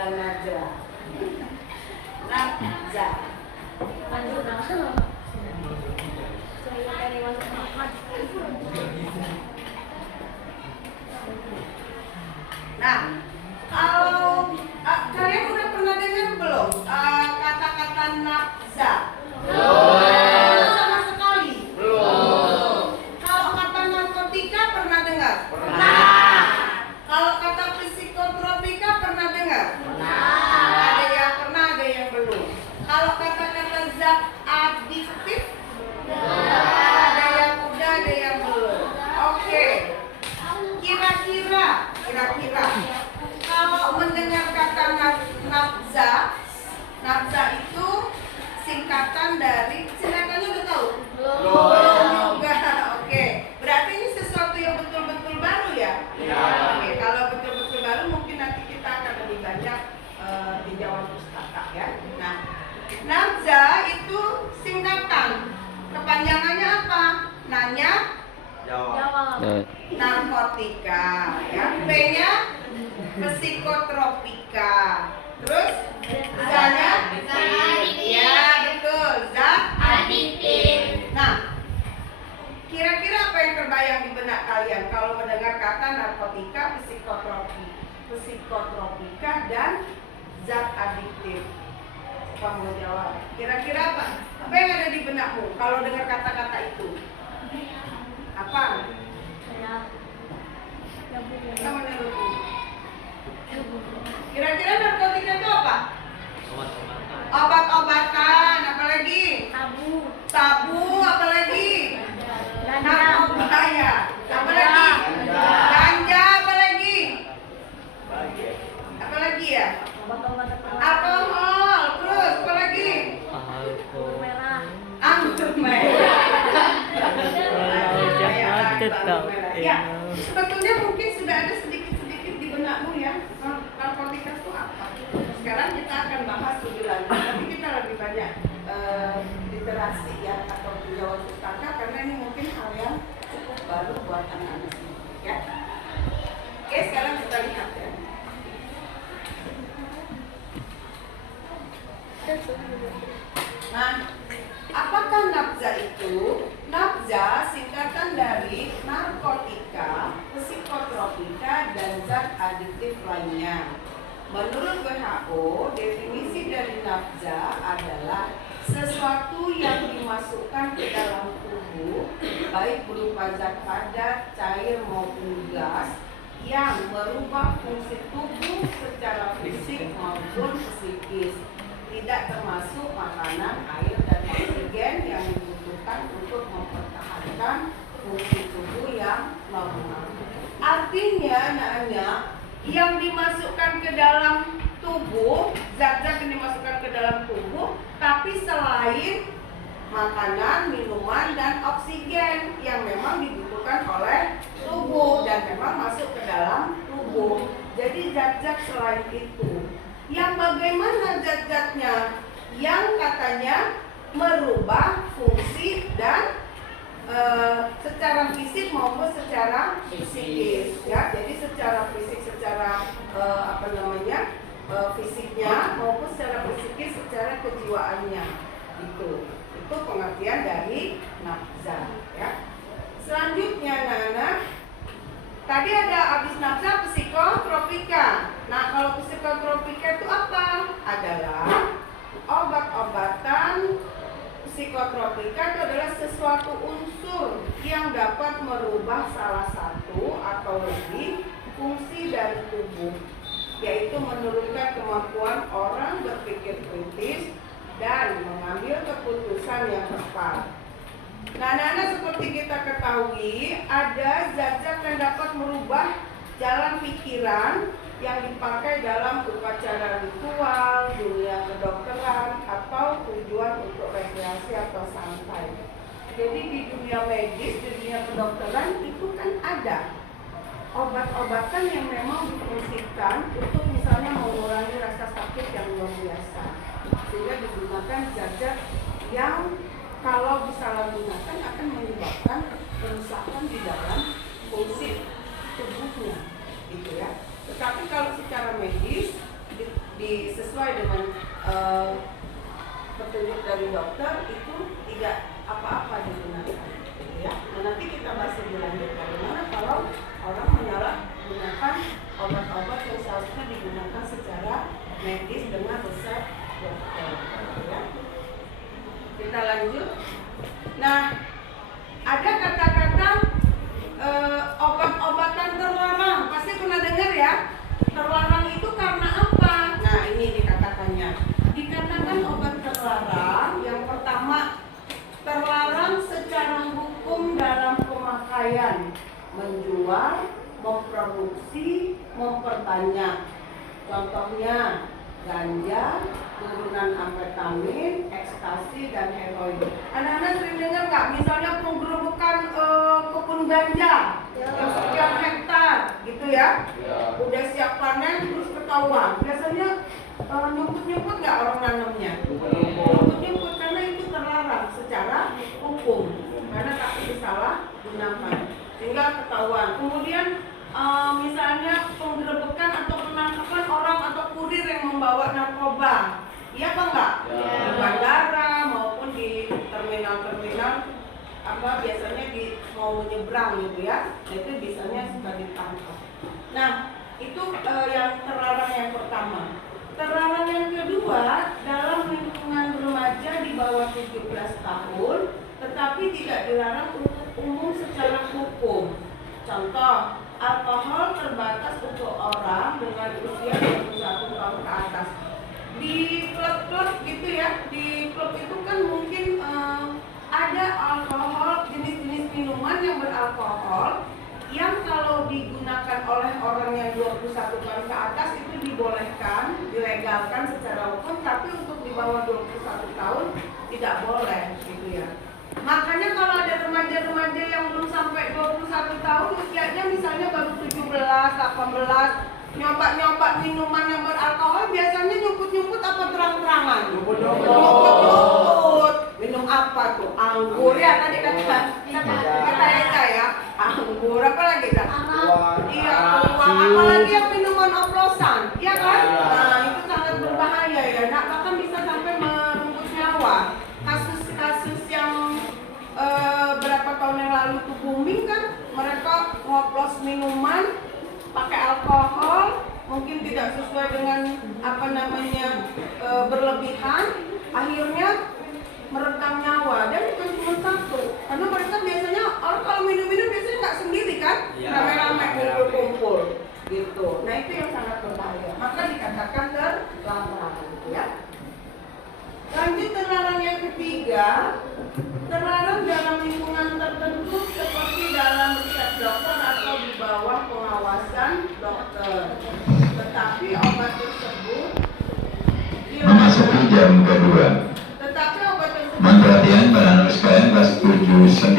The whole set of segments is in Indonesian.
panggilan Najwa. Nafza. Lanjut nah. Saya dari masuk makan. Nah, kalau kalian udah pernah dengar belum kata-kata nafza? Sama sekali. Belum. Kalau kata narkotika pernah dengar? Pernah. Kalau kata psikotropika pernah dengar? Pernah. Ada yang pernah, ada yang belum. Kalau kata-kata zat adiktif, ada yang udah, ada yang belum. Oke. Kira-kira kalau mendengar kata nafza itu singkatan dari, singkatannya udah tahu? Belum juga. Oke. Berarti ini sesuatu yang betul-betul baru ya? Iya. Oke, kalau betul-betul baru mungkin nanti kita akan lebih banyak tinjauan pustaka ya. Nah, nafza itu singkatan. Kepanjangannya apa? Nanya Jawab. narkotika ya. B-nya psikotropika. Terus Z-nya ya, betul, zat adiktif. Nah, kira-kira apa yang terbayang di benak kalian kalau mendengar kata narkotika, psikotropika dan zat adiktif? Siapa mau jawab? Kira-kira apa? Apa yang ada di benakmu kalau dengar kata-kata itu? Apa? Apa menurutmu? Kira-kira narkotika itu apa? Obat-obatan, apalagi? Sabu, apalagi? Narkoba ya. Apalagi? Ganja, apalagi? Apalagi ya? Alkohol, terus apalagi? Anggur merah. Ya, sebetulnya mungkin sudah ada sedikit-sedikit di benakmu ya. Narkotika itu apa? Sekarang kita akan bahas lebih lanjut. Tapi kita lebih banyak literasi ya atau tinjauan pustaka karena ini mungkin hal yang cukup baru buat anak-anak ini. Ya. Oke, sekarang kita lihat ya. Nah, apakah nafza itu? Nafza singkatan dari narkotika, psikotropika, dan zat adiktif lainnya. Menurut WHO, definisi dari nafza adalah sesuatu yang dimasukkan ke dalam tubuh, baik berupa zat padat, cair maupun gas, yang merubah fungsi tubuh secara fisik maupun psikis. Tidak termasuk makanan, air, dan oksigen yang dibutuhkan untuk mempertahankan fungsi tubuh yang normal. Artinya, anak-anak, yang dimasukkan ke dalam tubuh, zat-zat yang dimasukkan ke dalam tubuh, tapi selain makanan, minuman, dan oksigen yang memang dibutuhkan oleh tubuh dan memang masuk ke dalam tubuh. Jadi zat-zat selain itu. Yang bagaimana zat-zatnya? Yang katanya merubah fungsi dan secara fisik maupun secara psikis ya. Jadi secara fisik, secara fisiknya maupun secara psikis, secara kejiwaannya itu pengertian dari nafza ya. Selanjutnya Nana, tadi ada abis nafza psikotropika. Nah, kalau psikotropika itu apa? Adalah obat-obatan. Psikotropika itu adalah sesuatu unsur yang dapat merubah salah satu atau lebih fungsi dari tubuh, yaitu menurunkan kemampuan orang berpikir kritis dan mengambil keputusan yang tepat. Nah, seperti kita ketahui, ada zat-zat yang dapat merubah jalan pikiran yang dipakai dalam upacara ritual, dunia kedokteran, atau tujuan untuk rekreasi atau santai. Jadi di dunia medis, di dunia kedokteran itu kan ada obat-obatan yang memang difungsikan untuk misalnya mengurangi rasa sakit yang luar biasa, sehingga digunakan zat-zat yang kalau disalahgunakan akan menyebabkan kerusakan di dalam fungsi tubuhnya, gitu ya. Tetapi kalau secara medis sesuai dengan petunjuk dari dokter itu tidak apa-apa digunakan, ya. Nah, nanti kita bahas lebih lanjut bagaimana kalau orang menyalahgunakan obat-obat yang seharusnya digunakan secara medis dengan resep dokter, ya. Kita lanjut. Nah, ada kata-kata obat-obatan terlarang, pasti pernah dengar ya. Terlarang itu karena apa? Nah, ini dikatakannya. Dikatakan obat terlarang, yang pertama, terlarang secara hukum dalam pemakaian, menjual, memproduksi, memperbanyak. Contohnya ganja, turunan amfetamin, ekstasi, dan heroin. Anak-anak sering dengar nggak? Misalnya penggerebekan kebun ganja yang sekian hektar, gitu ya? Udah siap panen terus ketahuan. Biasanya nyumput-nyumput nggak orang nanamnya? Nyumput-nyumput karena itu terlarang secara hukum, karena takut disalahgunakan sehingga ketahuan. Kemudian misalnya penggerebekan atau penangkapan orang atau kurir yang membawa narkoba, iya apa enggak? Di bandara maupun di terminal-terminal, biasanya mau menyeberang gitu ya, itu biasanya suka ditangkap. Nah, itu yang terlarang yang pertama. Terlarang yang kedua, dalam lingkungan remaja di bawah 17 tahun, tetapi tidak dilarang untuk umum secara hukum. Contoh, alkohol terbatas untuk orang dengan usia 21 tahun ke atas. Di klub-klub gitu ya, di klub itu kan mungkin ada alkohol, jenis-jenis minuman yang beralkohol yang kalau digunakan oleh orang yang 21 tahun ke atas itu dibolehkan, dilegalkan secara hukum, tapi untuk di bawah 21 tahun tidak boleh gitu ya. Makanya kalau ada remaja-remaja yang belum sampai 21 tahun usianya misalnya baru 17, 18, nyoba minuman yang beralkohol, biasanya nyumput-nyumput apa terang-terangan? Nyumput. Minum apa tuh? Anggur ya tadi kata Eka ya. Anggur apa lagi kan? Iya, apalagi yang minuman oplosan, iya kan? Nah, itu sangat berbahaya ya. Nah, bahkan bisa sampai merenggut nyawa. Kasus-kasus yang berapa tahun yang lalu tuh booming kan, mereka ngoplos minuman pakai alkohol, mungkin tidak sesuai dengan berlebihan, akhirnya merekam nyawa. Dan bukan cuma satu, karena mereka biasanya orang kalau minum-minum biasanya nggak sendiri kan, rame-rame kumpul-kumpul gitu. Nah, itu yang sangat berbahaya, maka dikatakan terlarang gitu ya. Lanjut, terlarang yang ketiga, terlarang dalam lingkungan tertentu seperti dalam resep dokter atau di bawah pengawasan dokter. Tetapi obat tersebut memasuki jam kedua. Tetapi obat tersebut Perhatian para anak sekalian kelas 7-9.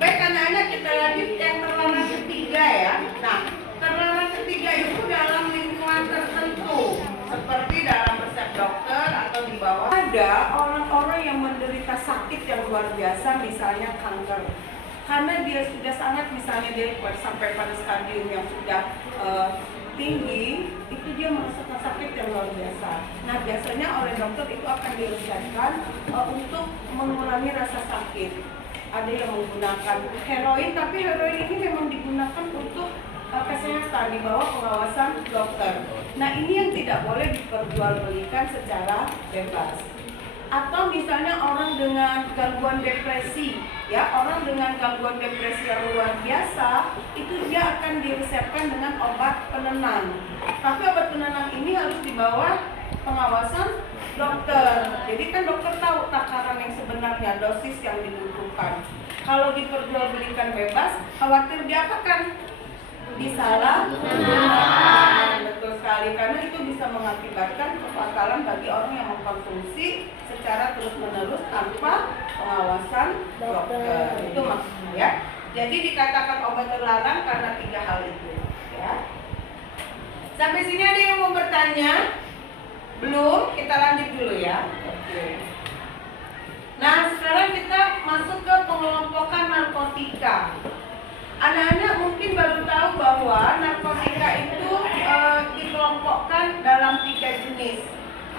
Baik anak-anak, kita lanjut yang terlarang ketiga ya. Nah, terlarang ketiga itu dalam lingkungan tertentu seperti dalam resep dokter atau di bawah. Ada orang-orang yang menderita sakit yang luar biasa, misalnya kanker. Karena dia sudah sangat, misalnya dia sampai pada stadium yang sudah tinggi, itu dia merasakan sakit yang luar biasa. Nah, biasanya oleh dokter itu akan diresepkan untuk mengurangi rasa sakit. Ada yang menggunakan heroin, tapi heroin ini memang digunakan untuk kesehatan di bawah pengawasan dokter. Nah, ini yang tidak boleh diperjualbelikan secara bebas. Atau misalnya orang dengan gangguan depresi, ya, orang dengan gangguan depresi yang luar biasa, itu dia akan diresepkan dengan obat penenang. Tapi obat penenang ini harus di bawah pengawasan dokter. Jadi kan dokter tahu takaran yang sebenarnya, dosis yang dibutuhkan. Kalau diperjualbelikan bebas, khawatir dia akan disalahgunakan. Betul sekali, karena itu bisa mengakibatkan kefatalan bagi orang yang mengkonsumsi secara terus-menerus tanpa pengawasan dokter. Itu maksudnya ya. Jadi dikatakan obat terlarang karena 3 hal itu ya. Sampai sini ada yang mau bertanya? Belum? Kita lanjut dulu ya. Oke. Nah, sekarang kita masuk ke pengelompokan narkotika. Anak-anak mungkin baru tahu bahwa narkotika itu dikelompokkan dikelompokkan dalam 3 jenis.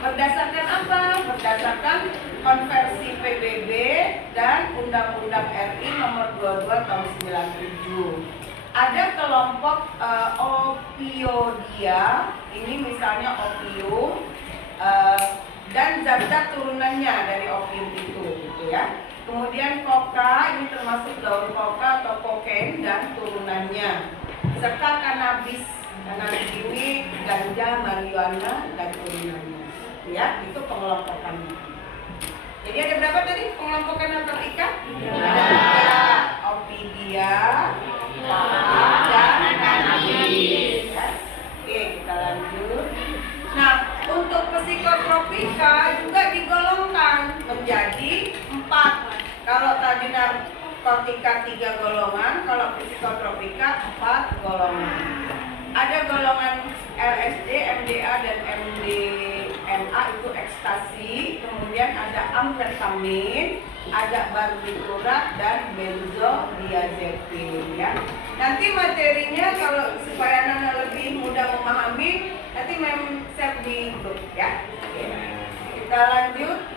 Berdasarkan apa? Berdasarkan konversi PBB dan Undang-Undang RI nomor 22 tahun 97. Ada kelompok opiodia, ini misalnya opium dan zat-zat turunannya dari opium itu, gitu ya. Kemudian koka, ini termasuk daun koka atau kokain dan turunannya, serta kanabis. Kanabis ini ganja, marijuana dan turunannya, ya. Itu pengelompokannya. Jadi ada berapa tadi pengelompokan yang terikat? Ada opidia, dan kanabis. Ya. Oke, kita lanjut. Nah, untuk psikotropika juga digolongkan menjadi 4. Kalau tadi narkotika 3 golongan, kalau psikotropika 4 golongan. Ada golongan LSD, MDA, dan MDMA itu ekstasi. Kemudian ada amfetamin, ada barbiturat, dan benzodiazepin, ya. Nanti materinya kalau supaya anak lebih mudah memahami, nanti share di grup, ya. Oke. Kita lanjut.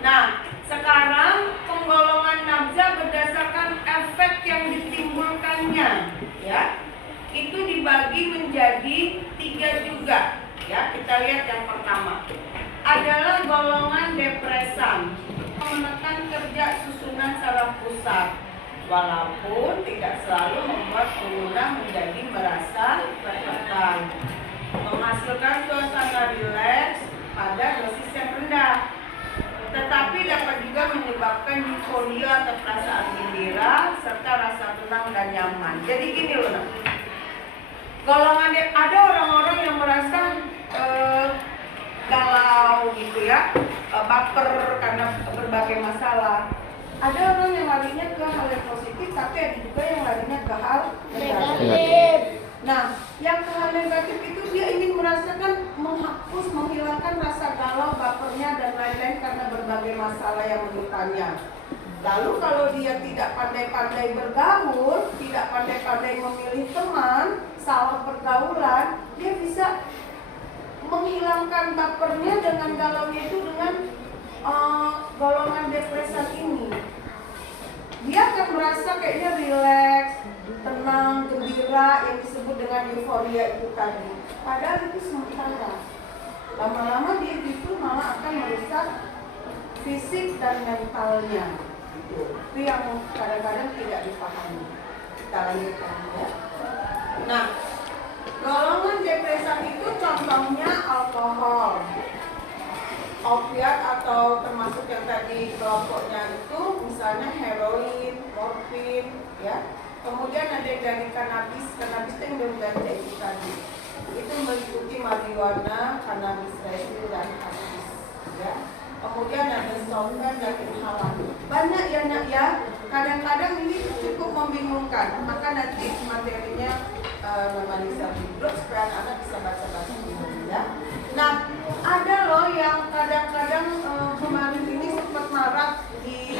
Nah, sekarang penggolongan nafza berdasarkan efek yang ditimbulkannya, ya. Itu dibagi menjadi 3 juga, ya. Kita lihat yang pertama adalah golongan depresan, menekan kerja susunan saraf pusat, walaupun tidak selalu membuat pengguna menjadi merasa tertekan, menghasilkan suasana rileks pada dosis yang rendah, tetapi dapat juga menyebabkan euforia atau perasaan gembira serta rasa tenang dan nyaman. Jadi gini loh, nah. Golongan ada orang-orang yang merasa galau gitu ya, baper karena berbagai masalah. Ada orang yang larinya ke hal yang positif, tapi ada juga yang larinya ke hal negatif. Nah, yang ke hal negatif itu dia ingin merasakan menghapus, menghilangkan rasa galau, bapernya dan lain-lain karena berbagai masalah yang menimpannya. Lalu kalau dia tidak pandai-pandai bergaul, tidak pandai-pandai memilih teman, salah pergaulan, dia bisa menghilangkan bapernya dengan galaunya itu dengan golongan depresan ini. Dia akan merasa kayaknya rileks, tenang, gembira, yang disebut dengan euforia itu tadi. Padahal itu sementara. Lama-lama dia justru malah akan merusak fisik dan mentalnya. Itu yang kadang-kadang tidak dipahami. Kita lanjutkan, ya. Nah, golongan depresan itu contohnya alkohol, opiat atau termasuk yang tadi kelompoknya itu misalnya heroin, morfin, ya. Kemudian ada dari kanabis itu yang berganja itu tadi. Itu meliputi marijuana, kanabis resin dan hasis, ya. Kemudian ada solvent dan inhalan. Banyak ya nak ya. Kadang-kadang ini cukup membingungkan. Maka nanti materinya Lisa di grup supaya anak bisa baca-baca dulu, ya. Nah, ada loh yang kadang-kadang kemarin ini sempat marak di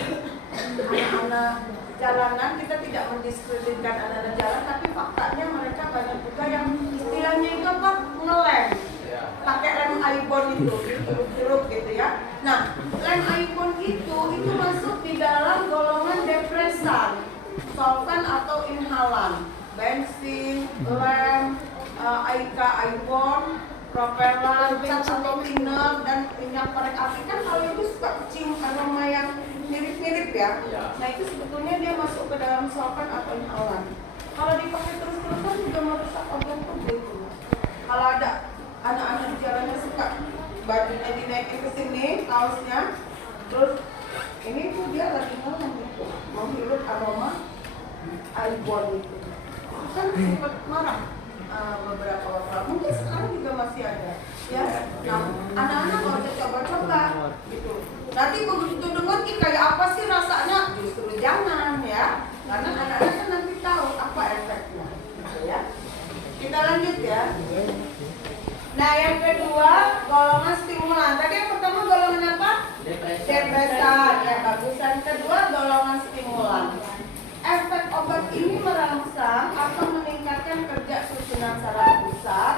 anak-anak jalanan. Kita tidak mendiskreditkan anak-anak jalan, tapi faktanya mereka banyak juga yang istilahnya itu apa? Ngelem. Pakai lem iPhone itu, jeruk gitu ya. Nah, lem iPhone itu masuk di dalam golongan depresan, solvent atau inhalan, bensin, lem, iPhone, propeller, cat atau thinner, dan minyak korek api. Kan kalau itu suka cium aroma yang mirip-mirip ya. Nah, itu sebetulnya dia masuk ke dalam solvent atau inhalan. Kalau dipakai terus-terusan juga merusak organ tubuh. Kalau ada anak-anak di jalannya suka bajunya dinaikin ke sini, kaosnya, terus ini tuh dia lagi ngomong gitu, menghirup aroma iPhone itu. Kan sempat marah beberapa waktu, mungkin sekarang juga masih ada, ya. Nah, anak-anak kalau saya coba-coba gitu. Nanti begitu dengar, kayak apa sih rasanya? Justru jangan, ya, karena anak-anak kan nanti tahu apa efeknya, gitu ya. Kita lanjut ya. Nah, yang kedua golongan stimulan. Tadi yang pertama golongan apa? Depresan. Ya, bagusan. Kedua golongan stimulan. Efek obat ini merangsang atau meningkatkan kerja susunan saraf pusat,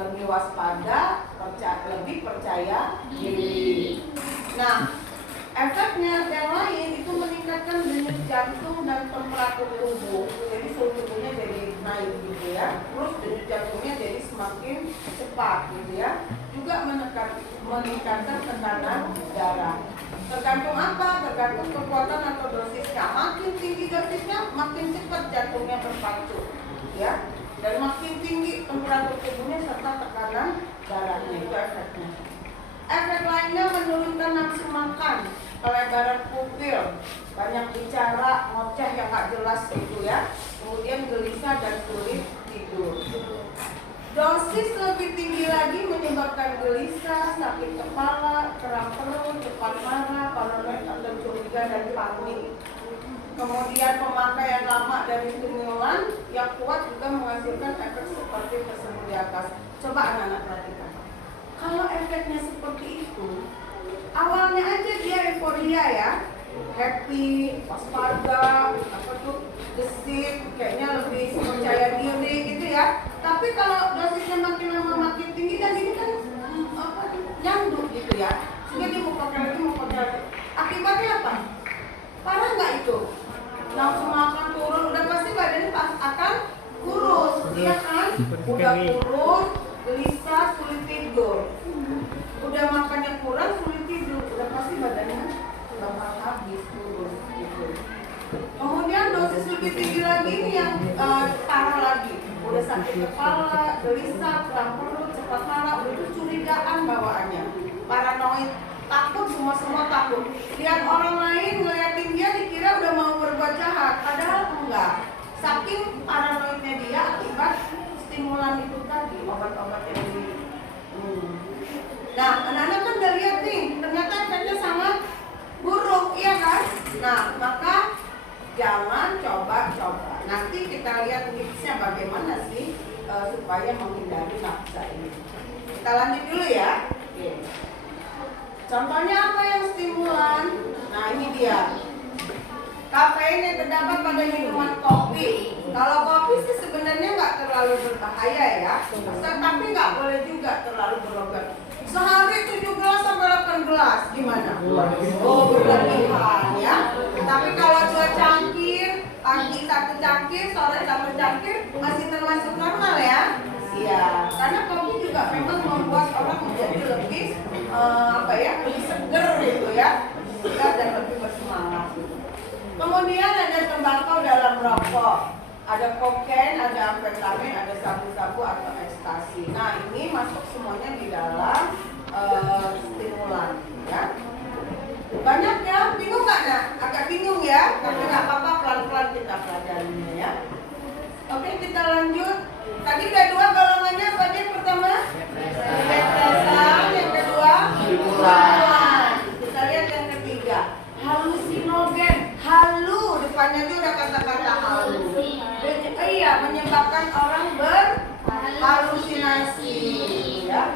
lebih waspada, lebih percaya diri. Nah, efeknya yang lain itu meningkatkan denyut jantung dan temperatur tubuh. Jadi suhu tubuhnya jadi naik gitu ya. Terus denyut jantungnya jadi semakin cepat gitu ya. Juga meningkatkan tekanan darah. Tergantung apa? Tergantung kekuatan atau dosisnya. Makin tinggi dosisnya, makin cepat jantungnya berpacu, ya. Dan makin tinggi temperatur tubuhnya serta tekanan darahnya, itu efeknya. Efek lainnya menurunkan nafsu makan, pelebaran pupil, banyak bicara, ngoceh yang gak jelas gitu ya. Kemudian gelisah dan sulit tidur. Dosis lebih tinggi lagi menyebabkan gelisah, sakit kepala, kram perut, cepat marah, paranoid atau curiga dan panik. Kemudian pemakaian lama dari stimulan yang kuat juga menghasilkan efek seperti tersebut di atas. Coba anak-anak perhatikan. Kalau efeknya seperti itu, awalnya aja dia euforia ya, happy, waspada, apa tuh, gesit, kayaknya lebih percaya diri gitu ya. Tapi kalau dosisnya makin lama makin tinggi dan ini kan nyanduk gitu ya, sehingga dia mau pakai lagi. Akibatnya apa? Parah nggak itu? Nafsu makan turun, udah pasti badannya akan kurus, iya kan? Udah kurus, gelisah, sulit tidur. Udah makannya kurang, sulit tidur, udah pasti badannya bakal habis, kurus gitu. Kemudian dosis lebih tinggi lagi ini yang parah lagi. Udah sakit kepala, gelisah, kram perut, cepat marah, udah kecurigaan bawaannya, paranoid, takut, semua takut. Lihat orang lain ngeliatin dia dikira udah mau berbuat jahat, padahal enggak. Saking paranoidnya dia akibat stimulan itu tadi, obat-obat yang di. Nah, anak-anak kan udah lihat nih, ternyata efeknya sangat buruk, iya kan? Nah, maka jangan coba-coba. Nanti kita lihat tipsnya bagaimana sih supaya menghindari nafsa ini. Kita lanjut dulu ya. Oke. Contohnya apa yang stimulan? Nah, ini dia. Kafein yang terdapat pada minuman kopi. Kalau kopi sih sebenarnya nggak terlalu berbahaya ya, tapi nggak boleh juga terlalu berlebihan. Sehari 7 gelas sampai 8 gelas, gimana? Oh, berlebihan ya. Tapi kalau 2 cangkir, pagi 1 cangkir, sore 1 cangkir, masih termasuk normal ya. Iya, karena kopi juga memang membuat orang menjadi lebih lebih seger gitu ya, dan lebih bersemangat. Kemudian ada tembakau dalam rokok, ada kokain, ada amfetamin, ada sabu-sabu atau ekstasi. Nah, ini masuk semuanya di dalam stimulan ya. Banyak ya, bingung nggak nak? Agak bingung ya, tapi nggak apa-apa, pelan-pelan kita pelajarinya ya. Oke, kita lanjut. Tadi ada 2 golongannya, apa aja yang pertama? Depresan, yang kedua? Stimulan. Kita lihat yang ketiga, halusinogen. Halu, depannya itu udah kata-kata halu. Iya, menyebabkan orang berhalusinasi ya.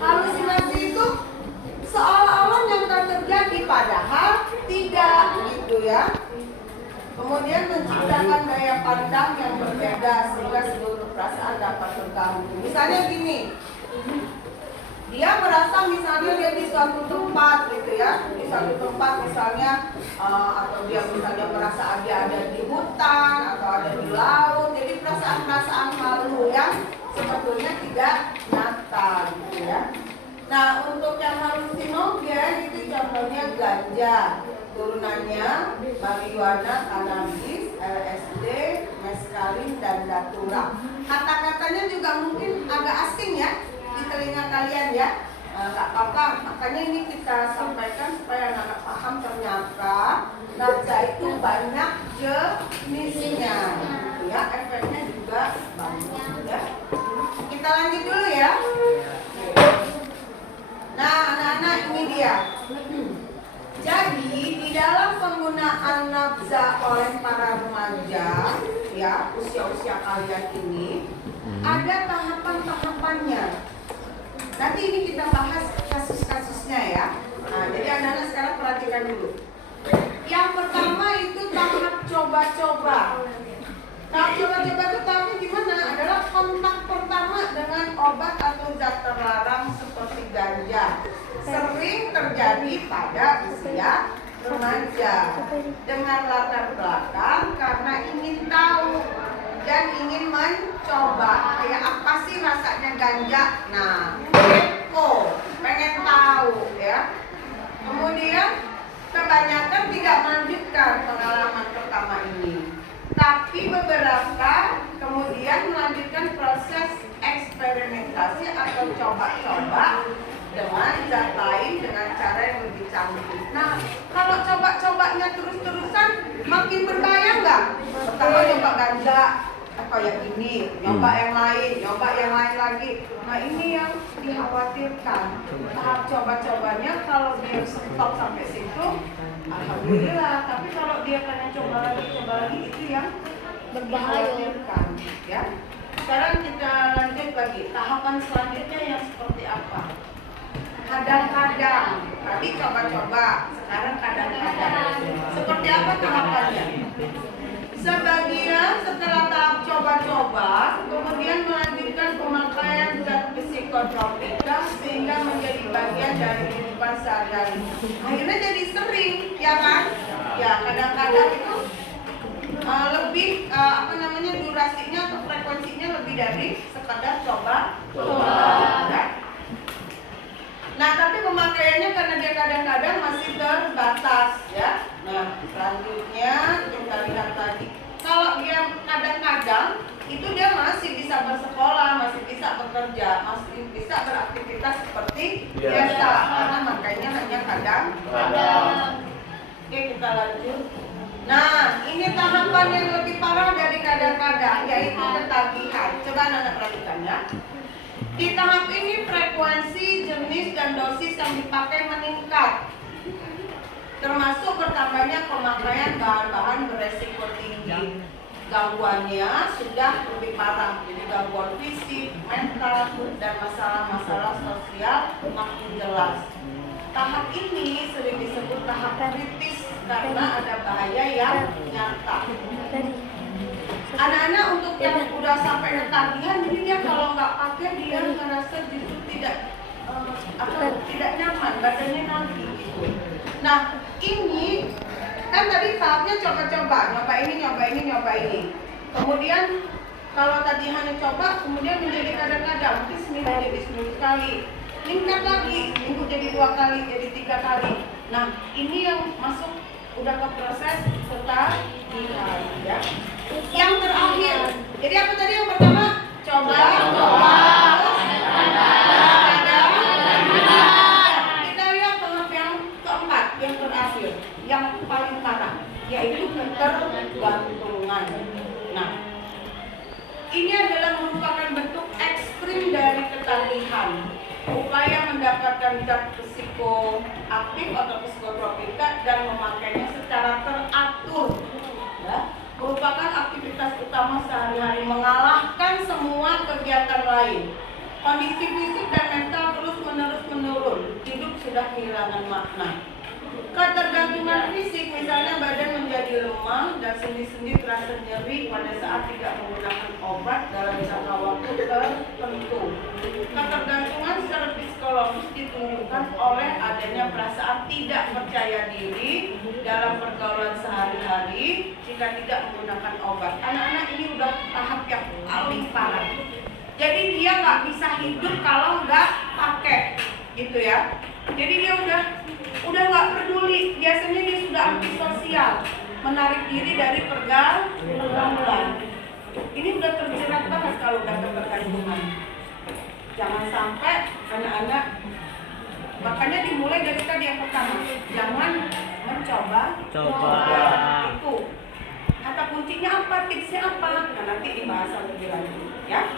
Halusinasi itu seolah-olah yang akan terjadi padahal tidak gitu ya. Kemudian menciptakan daya pandang yang berbeda sehingga seluruh perasaan dapat terganggu. Misalnya gini, dia merasa misalnya dia di suatu tempat gitu ya, di suatu tempat misalnya atau dia misalnya merasa dia ada di hutan atau ada di laut, jadi perasaan-perasaan malu yang sebetulnya tidak nyata gitu ya. Nah, untuk yang halusinogen itu contohnya ganja, turunannya marijuana, kannabis, LSD, meskalin, dan datura. Kata-katanya juga mungkin agak asing ya di telinga kalian ya. Nggak apa-apa, makanya ini kita sampaikan supaya anak-anak paham ternyata nafsa itu banyak jenisnya gitu ya, efeknya juga banyak ya. Kita lanjut dulu ya. Nah, anak-anak ini dia. Jadi di dalam penggunaan nafsa oleh para remaja ya, usia-usia kalian ini ada tahapan-tahapannya. Nanti ini kita bahas kasus-kasusnya ya. Nah, jadi anak-anak sekarang perhatikan dulu. Yang pertama itu tahap coba-coba. Tahap coba-coba itu tahapnya gimana? Adalah kontak pertama dengan obat atau zat terlarang seperti ganja sering terjadi pada usia remaja dengan latar belakang karena ingin tahu dan ingin mencoba kayak apa sih rasanya ganja. Nah, kepo, pengen tahu ya. Kemudian kebanyakan tidak melanjutkan pengalaman pertama ini, tapi beberapa kemudian melanjutkan proses eksperimentasi atau coba-coba dengan zat lain dengan cara yang lebih canggih. Nah, kalau coba-cobanya terus-terusan makin berbahaya nggak? Pertama coba ganja, kayak ini, nyoba yang lain lagi. Nah, ini yang dikhawatirkan. Tahap coba-cobanya kalau dia stop sampai situ, alhamdulillah. Tapi kalau dia pengen coba lagi itu yang dikhawatirkan, ya. Sekarang kita lanjut lagi. Tahapan selanjutnya yang seperti apa? Kadang-kadang, tadi coba-coba, sekarang kadang-kadang. Seperti apa tahapannya? Sebagian setelah tahap coba-coba, kemudian melanjutkan pemakaian zat psikotropika sehingga menjadi bagian dari kehidupan sehari-hari. Akhirnya jadi sering, ya kan? Ya, kadang-kadang itu lebih durasinya atau frekuensinya lebih dari sekadar coba-coba. Ya. Nah, tapi pemakaiannya karena dia kadang-kadang masih terbatas, ya. Nah, selanjutnya kita lihat tadi. Kalau dia kadang-kadang, itu dia masih bisa bersekolah, masih bisa bekerja, masih bisa beraktivitas seperti biasa. Karena makanya hanya kadang-kadang. Oke, kita lanjut. Nah, ini tahapan yang lebih parah dari kadang-kadang, yaitu ketagihan. Coba anak-anak perhatikan ya. Di tahap ini frekuensi, jenis, dan dosis yang dipakai meningkat, termasuk bertambahnya pemakaian bahan-bahan beresiko tinggi. Gangguannya sudah lebih parah, jadi gangguan fisik, mental, dan masalah-masalah sosial makin jelas. Tahap ini sering disebut tahap kritis karena ada bahaya yang nyata. Anak-anak untuk yang udah sampai ketagihan, jadi dia kalau nggak pakai dia ngerasa justru tidak nyaman, badannya nanti gitu. Nah, ini kan tadi tahapnya coba-coba, nyoba ini. Kemudian kalau tadi hanya coba, kemudian menjadi kadang-kadang, mungkin seminggu jadi seminggu sekali, meningkat lagi, minggu jadi 2 kali, jadi 3 kali. Nah, ini yang masuk udah ke proses ketagihan, ya. Yang terakhir, jadi apa tadi yang pertama? Coba. Kita lihat tahap yang keempat, yang terakhir, yang paling parah, yaitu ketergantungan. Nah, ini adalah merupakan bentuk ekstrim dari ketagihan. Upaya mendapatkan zat psikoaktif atau psikotropika dan memakainya secara teratur, ya, merupakan aktivitas utama sehari-hari, mengalahkan semua kegiatan lain. Kondisi fisik dan mental terus-menerus menurun, hidup sudah kehilangan makna. Ketergantungan fisik, misalnya badan menjadi lemah dan sendi-sendi terasa nyeri pada saat tidak menggunakan obat dalam jangka waktu tertentu. Ketergantungan secara psikologis ditunjukkan oleh adanya perasaan tidak percaya diri dalam pergaulan sehari-hari jika tidak menggunakan obat. Anak-anak ini udah tahap yang paling parah. Jadi dia nggak bisa hidup kalau nggak pakai, gitu ya. Jadi dia udah nggak peduli. Biasanya dia sudah antisosial, menarik diri dari pergaulan. Ini udah terjerat banget kalau udah ketergantungan. Jangan sampai anak-anak, makanya dimulai dari tadi yang pertama, jangan mencoba. Itu kata kuncinya apa, tipsnya apa, nah nanti dibahas lebih lanjut, ya.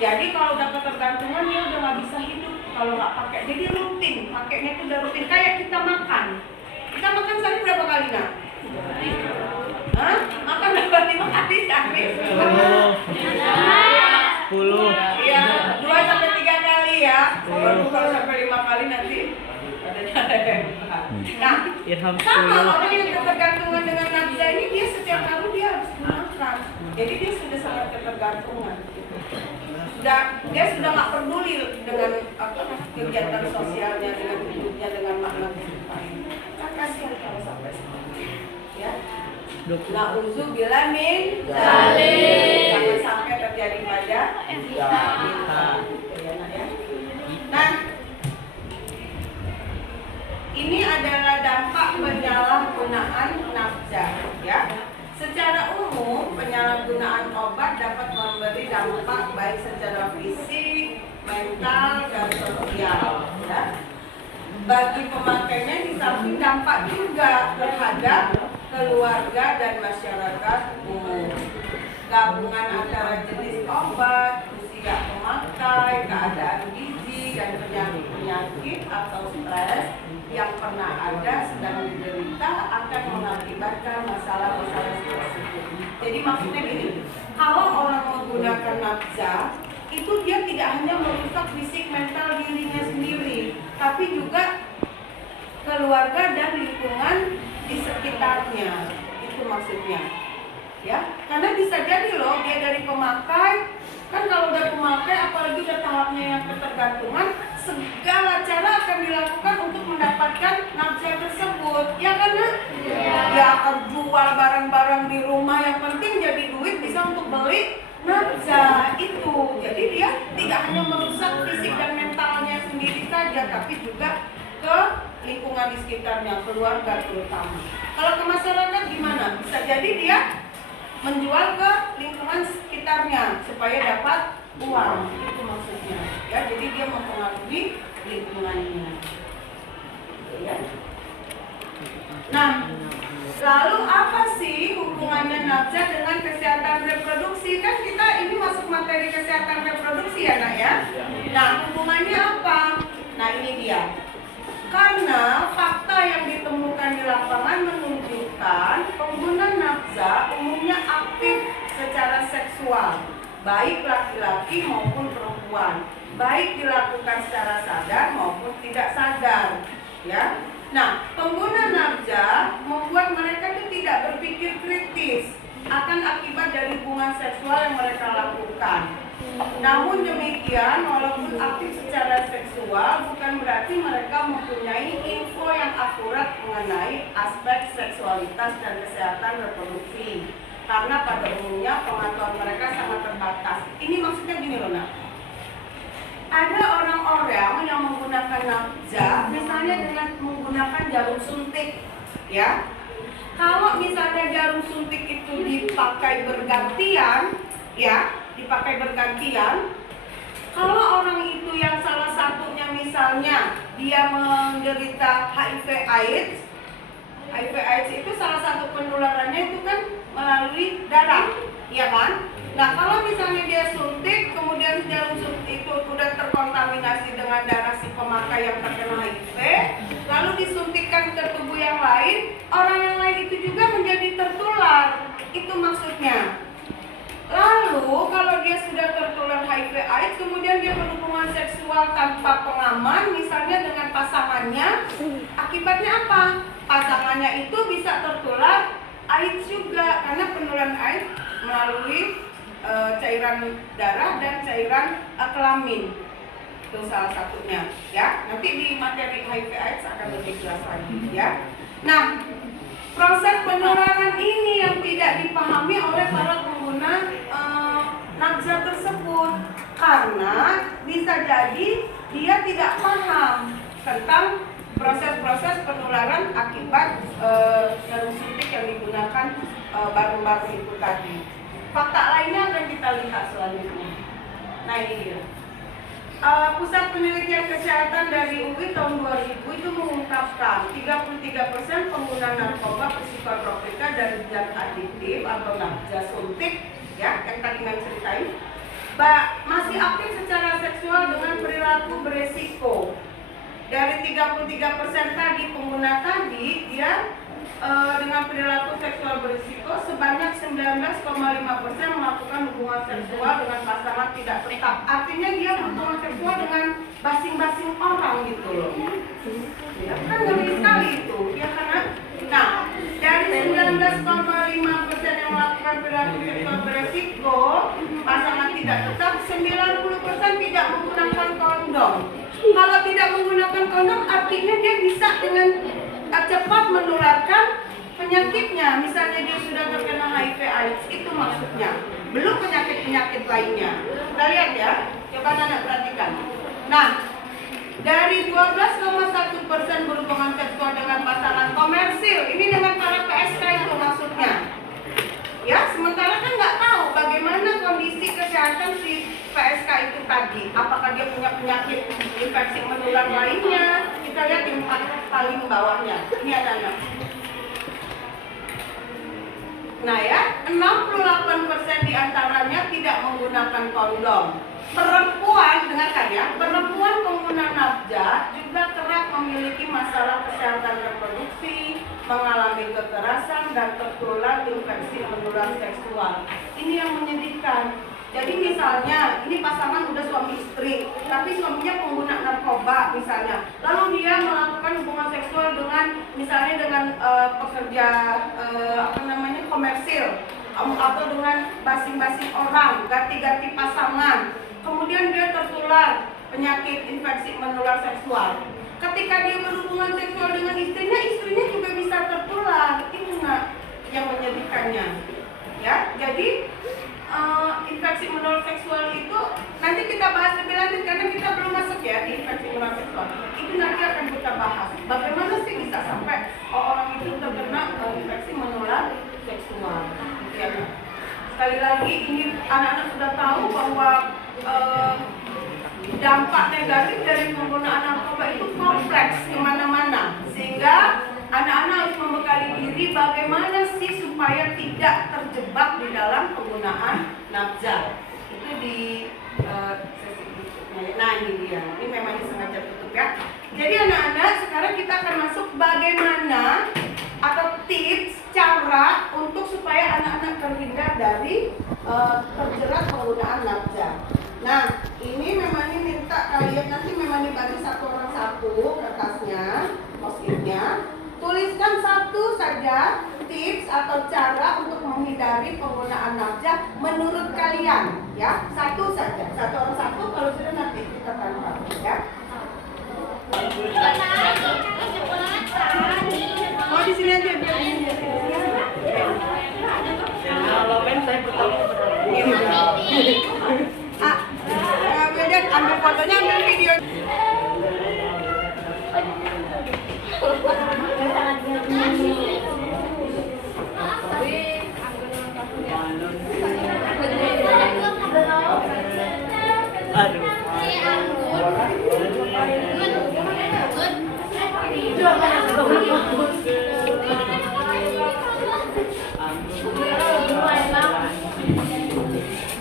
Jadi kalau udah ketergantungan dia udah nggak bisa hidup kalau nggak pakai. Jadi rutin, pakainya itu udah rutin. Kayak kita makan. Kita makan sehari berapa kali nak? Hah? Makan berapa 5 kali sehari? 10. Iya, 2 sampai 3 kali ya. Kalau 2 sampai 5 kali nanti ada. Nah, sama orang yang ketergantungan dengan nafsa ini, dia setiap hari dia harus makan. Jadi dia sudah sangat ketergantungan. Dia sudah nggak peduli dengan kegiatan sosialnya, dengan hidupnya, dengan makna kehidupan. Kan kasihan kalau sampai seperti itu. Ya. Na'udzubillah min dzalik. Jangan sampai terjadi pada kita. Ya, Nak, ya. Nah, ini adalah dampak penyalahgunaan nafza, ya. Secara umum, penyalahgunaan obat dapat memberi dampak baik secara fisik, mental, dan sosial, ya. Bagi pemakainya di samping dampak juga terhadap keluarga dan masyarakat umum. Gabungan antara jenis obat, usia pemakai, keadaan gizi, dan penyakit atau stres yang pernah ada sedang diderita akan mengakibatkan masalah-masalah tersebut. Jadi maksudnya gini, kalau orang menggunakan nafza, itu dia tidak hanya merusak fisik mental dirinya sendiri, tapi juga keluarga dan lingkungan di sekitarnya. Itu maksudnya, ya. Karena bisa jadi loh dia dari pemakai, kan kalau udah pemakai apalagi udah tahapnya yang ketergantungan, segala cara akan dilakukan untuk mendapatkan nafza tersebut, ya kan? Dia akan jual barang-barang di rumah, yang penting jadi duit bisa untuk beli nafza itu. Jadi dia tidak hanya merusak fisik dan mentalnya sendiri saja, tapi juga ke lingkungan di sekitarnya, keluarga terutama. Kalau ke masyarakat gimana? Bisa jadi dia menjual ke lingkungan sekitarnya supaya dapat uang, itu maksudnya. Ya, jadi dia mempengaruhi lingkungannya. Ya. Nah, lalu apa sih hubungannya nafza dengan kesehatan reproduksi? Kan kita ini masuk materi kesehatan reproduksi ya, Nak, ya? Nah, hubungannya apa? Nah, ini dia. Karena fakta yang ditemukan di lapangan menunjukkan pengguna nafza umumnya aktif secara seksual, baik laki-laki maupun perempuan, baik dilakukan secara sadar maupun tidak sadar, ya. Nah, pengguna nafza membuat mereka itu tidak berpikir kritis akan akibat dari hubungan seksual yang mereka lakukan. Namun demikian, walaupun aktif secara seksual, bukan berarti mereka mempunyai info yang akurat mengenai aspek seksualitas dan kesehatan reproduksi. Karena pada umumnya pengetahuan mereka sangat terbatas. Ini maksudnya gini loh, Nak. Ada orang-orang yang menggunakan nafza, misalnya dengan menggunakan jarum suntik, ya. Kalau misalnya jarum suntik itu dipakai bergantian, ya, dipakai bergantian. Kalau orang itu yang salah satunya misalnya dia menderita HIV/AIDS itu salah satu penularannya itu kan melalui darah, ya kan? Nah, kalau misalnya dia suntik, kemudian jarum suntik itu sudah terkontaminasi dengan darah si pemakai yang terkena HIV, lalu disuntikkan ke tubuh yang lain, orang yang lain itu juga menjadi tertular. Itu maksudnya. Lalu kalau dia sudah tertular HIV/AIDS, kemudian dia berhubungan seksual tanpa pengaman, misalnya dengan pasangannya, akibatnya apa? Pasangannya itu bisa tertular AIDS juga, karena penularan AIDS melalui cairan darah dan cairan kelamin. Itu salah satunya, ya. Nanti di materi HIV/AIDS akan lebih jelas lagi, ya. Nah, proses penularan ini yang tidak dipahami oleh para pengguna nafza tersebut, karena bisa jadi dia tidak paham tentang proses-proses penularan akibat jarum suntik yang digunakan baru-baru itu tadi. Fakta lainnya akan kita lihat selanjutnya. Nah, ini dia. Pusat Penelitian Kesehatan dari UI tahun 2000 itu mengungkapkan 33% pengguna narkoba, psikotropika, dan zat adiktif atau nafza suntik, ya, yang tadi saya ceritain, masih aktif secara seksual dengan perilaku beresiko. Dari 33% tadi pengguna tadi, dia dengan perilaku seksual berisiko, sebanyak 19,5% melakukan hubungan seksual dengan pasangan tidak tetap. Artinya dia hubungan seksual dengan basing-basing orang gitu loh. Ya, kan ngeri sekali itu, ya, karena Nah, dari 19,5% yang melakukan perilaku seksual beresiko, pasangan tidak tetap 90% tidak menggunakan kondom. Kalau tidak menggunakan kondom, artinya dia bisa dengan cepat menularkan penyakitnya. Misalnya dia sudah terkena HIV/AIDS, itu maksudnya. Belum penyakit-penyakit lainnya. Kita lihat ya, coba Nana perhatikan. Nah, dari 12,1% berhubungan seksual dengan pasangan komersil, ini dengan para PSK itu maksudnya. Ya, sementara kan nggak tahu bagaimana kondisi kesehatan si PSK itu tadi. Apakah dia punya penyakit infeksi menular lainnya? Kita lihat yang paling bawahnya. Ini ada. Nah ya, 68% diantaranya tidak menggunakan kondom. Perempuan, dengarkan ya, perempuan pengguna nafza juga kerap memiliki masalah kesehatan reproduksi, mengalami kekerasan, dan tertular infeksi menular seksual. Ini yang menyedihkan. Jadi misalnya, ini pasangan udah suami istri, tapi suaminya pengguna narkoba misalnya. Lalu dia melakukan hubungan seksual dengan, misalnya dengan pekerja komersil, atau dengan basing-basing orang, ganti-ganti pasangan. Kemudian dia tertular penyakit infeksi menular seksual. Ketika dia berhubungan seksual dengan istrinya, istrinya juga bisa tertular. Itu yang menyedihkannya. Ya, jadi infeksi menular seksual itu nanti kita bahas lebih lanjut karena kita belum masuk ya di infeksi menular seksual. Itu nanti akan kita bahas. Bagaimana sih bisa sampai orang itu terkena infeksi menular seksual? Ya. Sekali lagi ini anak-anak sudah tahu bahwa dampak negatif dari penggunaan narkoba itu kompleks kemana-mana, sehingga anak-anak harus membekali diri bagaimana sih supaya tidak terjebak di dalam penggunaan nafza. Itu di sesi berikutnya. Nah ini dia, ini memang disengaja tutup ya. Jadi anak-anak, sekarang kita akan masuk bagaimana atau tips cara untuk supaya anak-anak terhindar dari terjerat penggunaan nafza. Nah, ini memang minta kalian nanti memang dibagi satu orang satu kertasnya, post-itnya. Tuliskan satu saja tips atau cara untuk menghindari penggunaan nafza menurut kalian, ya. Satu saja, satu orang satu. Kalau sudah nanti kita tanpa, ya. Oh di sini aja biar ini. Kalau saya pertama. Kemudian ambil fotonya, ambil video.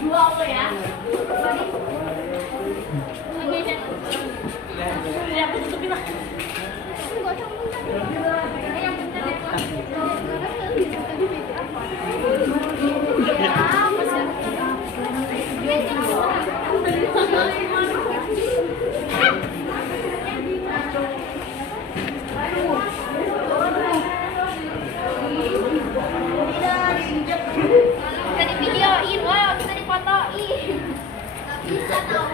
Dua apa ya? Aku tutupin lah. Kita di videoin, wow, kita difotoin. Bisa tau.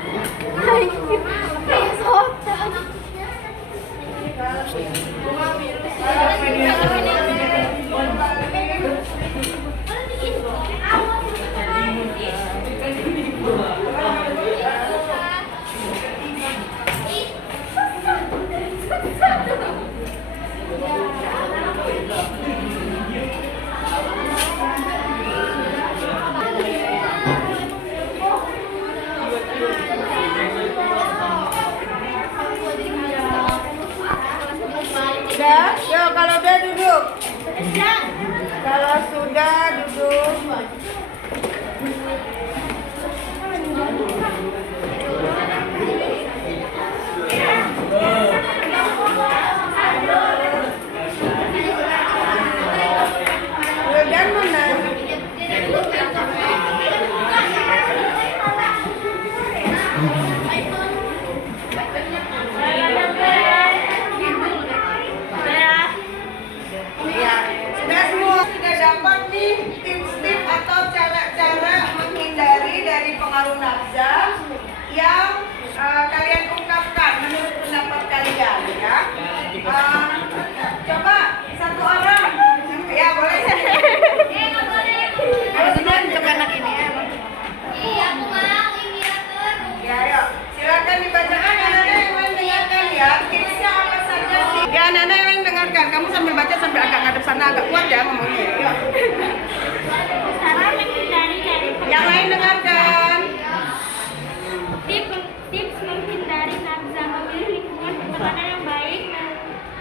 nafza yang kalian ungkapkan menurut pendapat kalian ya. Coba satu orang. Ya boleh. Kalau sudah coba anak ini ya. Iya, aku mau ini ya terus. Ya, ayo. Silakan dibacakan anak-anak yang mendengarkan ya. Tipsnya apa saja sih? Ya, anak-anak yang dengarkan. Kamu sambil baca sambil agak ngadep sana agak kuat ya ngomongnya. Yuk. Cara menghindari dari Yang lain dengarkan. tips menghindari nafza, memilih lingkungan pertemanan yang baik,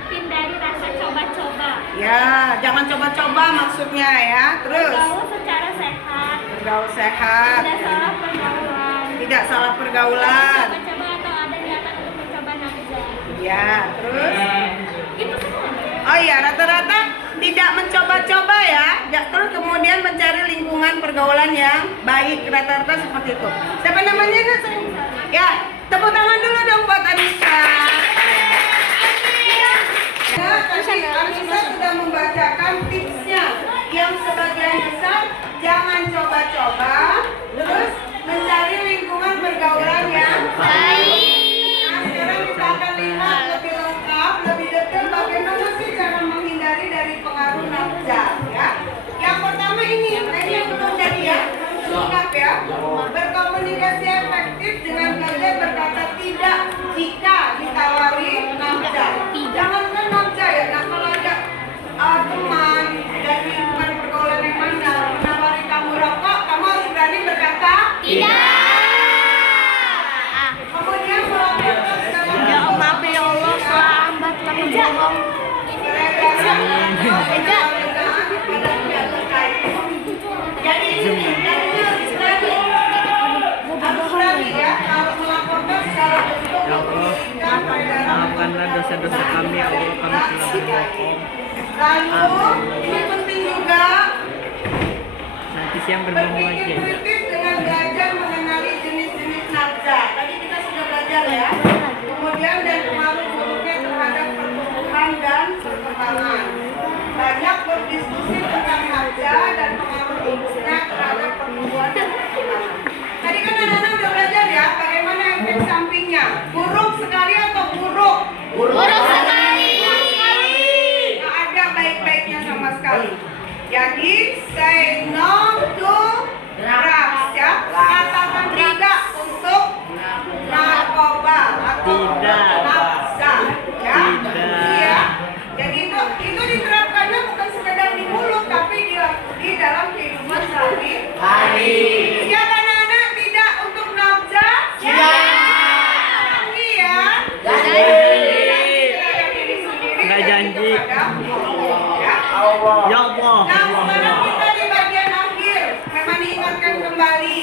menghindari rasa coba-coba. Ya, jangan coba-coba maksudnya ya. Terus Bergaul secara sehat, bergaul sehat. tidak salah pergaulan. Tidak salah pergaulan. Coba-coba atau ada niatan untuk mencoba nafza. Ya, terus Itu semua. oh iya, rata-rata tidak mencoba-coba ya. Terus kemudian mencari lingkungan pergaulan yang baik. Rata-rata seperti itu. Siapa namanya? Nak? Ya, tepuk tangan dulu dong buat Anissa. Ya, tadi Anissa sudah membacakan tipsnya. Yang sebagian besar jangan coba-coba. Terus mencari lingkungan pergaulan yang baik. Nah, sekarang kita akan lihat lebih lengkap, lebih detail bagaimana sih cara menghindari dari pengaruh nafza ya. Yang pertama ini yang belum jadi ya, lengkap ya. Berkomunikasi efektif dengan belajar berkata tidak jika ditawari nafza. Jangankan nafza ya, nah kalau ada teman dari lingkungan pergaulan yang mana menawari kamu rokok, kamu harus berani berkata Tidak. Kemudian melakukan Ya maaf ya Allah, selamat telah berbohong. Jadi ini harus berani ya kalau melaporkan secara bentuk memberikan pada Maafkanlah dosa-dosa kami, ya Allah, kami telah berbohong. lalu ini penting juga Nanti siang berbohong berpikir aja. kritis dengan belajar mengenali jenis-jenis nafza. Tadi kita sudah belajar ya. Kemudian dan pengaruh buruknya terhadap pertumbuhan dan perkembangan. Banyak berdiskusi tentang nafza dan pengaruh buruknya terhadap pertumbuhan dan perkembangan. Tadi kan anak-anak udah belajar ya bagaimana efek sampingnya. Buruk sekali atau buruk? Buruk sekali. Nggak ada baik-baiknya sama sekali. Jadi say no to drugs ya. Katakan tidak untuk narkoba atau Tidak. nafza ya. Tidak. Iya. Jadi itu diterapkannya bukan sekedar di mulut tapi di dalam kehidupan sehari-hari. Siap anak-anak tidak untuk nafza? Janji ya. Nggak janji. Ya Allah. Nah, sekarang kita di bagian akhir. Memang diingatkan kembali.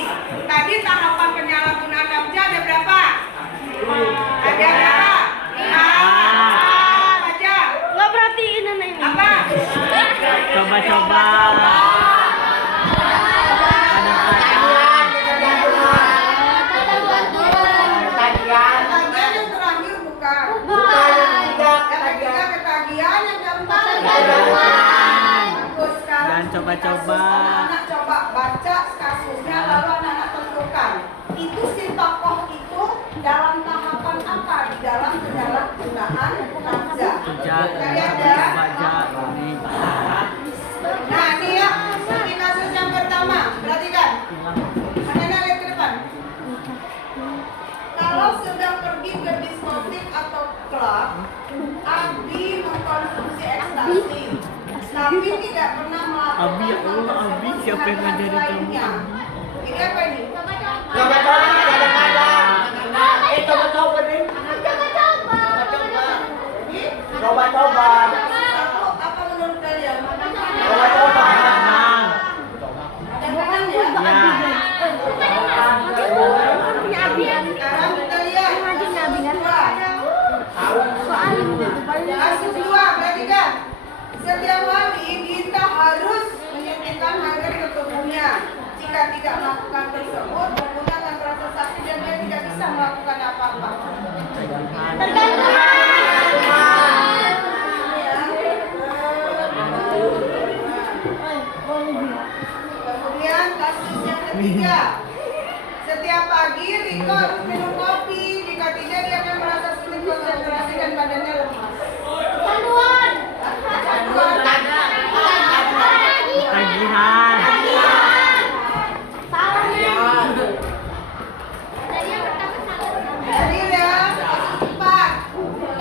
Tadi tahapan penyalahgunaan nafza ada berapa? Ada berapa? Apa aja? Nggak perhatiin anak ini. Apa? Coba-coba. Ketagihan yang terakhir bukan. Yang ketiga ketagihan, yang keempat bagus. Sekarang Dan coba-coba. anak coba baca kasusnya lalu anak tentukan itu si tokoh itu dalam tahapan apa di dalam penyalahgunaan nafza. Kalian ada? Baca ini. Nah ini ya, ini kasus yang pertama. Perhatikan. Anak-anak lihat ke depan. Kalau sedang pergi ke diskotik atau klub, Abi mengkonsumsi ekstasi, tapi tidak pernah melakukan Abi, ya Allah, hal Abi, tersebut siapa yang dengan ngajarin kamu? selainnya. Ini apa ini? Coba-coba. Satu, apa menurut kalian? Coba-coba. Tenang. Ada kanan ya? Ya. Sekarang kita lihat kasus dua, perhatikan. Setiap hari kita harus menyuntikkan air ke tubuhnya. Jika tidak melakukan tersebut, tubuhnya akan terasa sakit dan dia tidak bisa melakukan apa-apa. Kemudian kasus yang ketiga, setiap pagi pagi, Riko harus minum kopi. Jika tidak, dia akan merasa sulit konsentrasi dan badannya lemas. Panduan. Kecanduan. Tagihan. Jadi yang pertama salah. Jadi ya, Pak,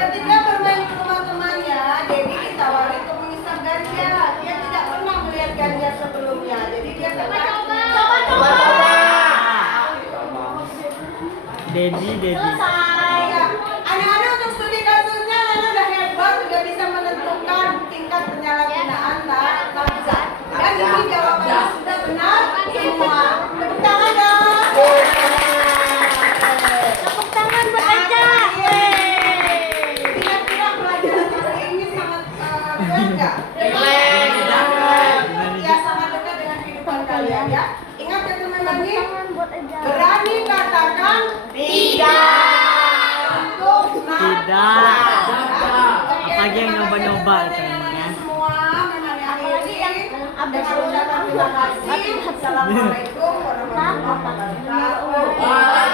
ketika bermain ke rumah temannya, Dedi ditawari untuk mengisap ganja. Dia tidak pernah melihat ganja sebelumnya, jadi dia tertarik. Coba. Dedi. Ya, anak-anak untuk studi kasusnya Lana udah hebat, sudah bisa menentukan tingkat penyalahgunaan nafzat. Dan ini jawabannya sudah benar semua. Tepuk tangan dong. Tepuk tangan buat Aja. Kira-kira pelajaran hari ini sangat keren nggak? Ya, sangat dekat dengan kehidupan kalian ya. Ingat ya teman-teman, Buat Aja. berani katakan tidak untuk Tidak. Oke, Apalagi yang terima kasih nyoba-nyoba atas kan, perhatiannya ya. semua. Memang Apalagi yang dan saya ucapkan terima kasih. Assalamualaikum warahmatullahi wabarakatuh.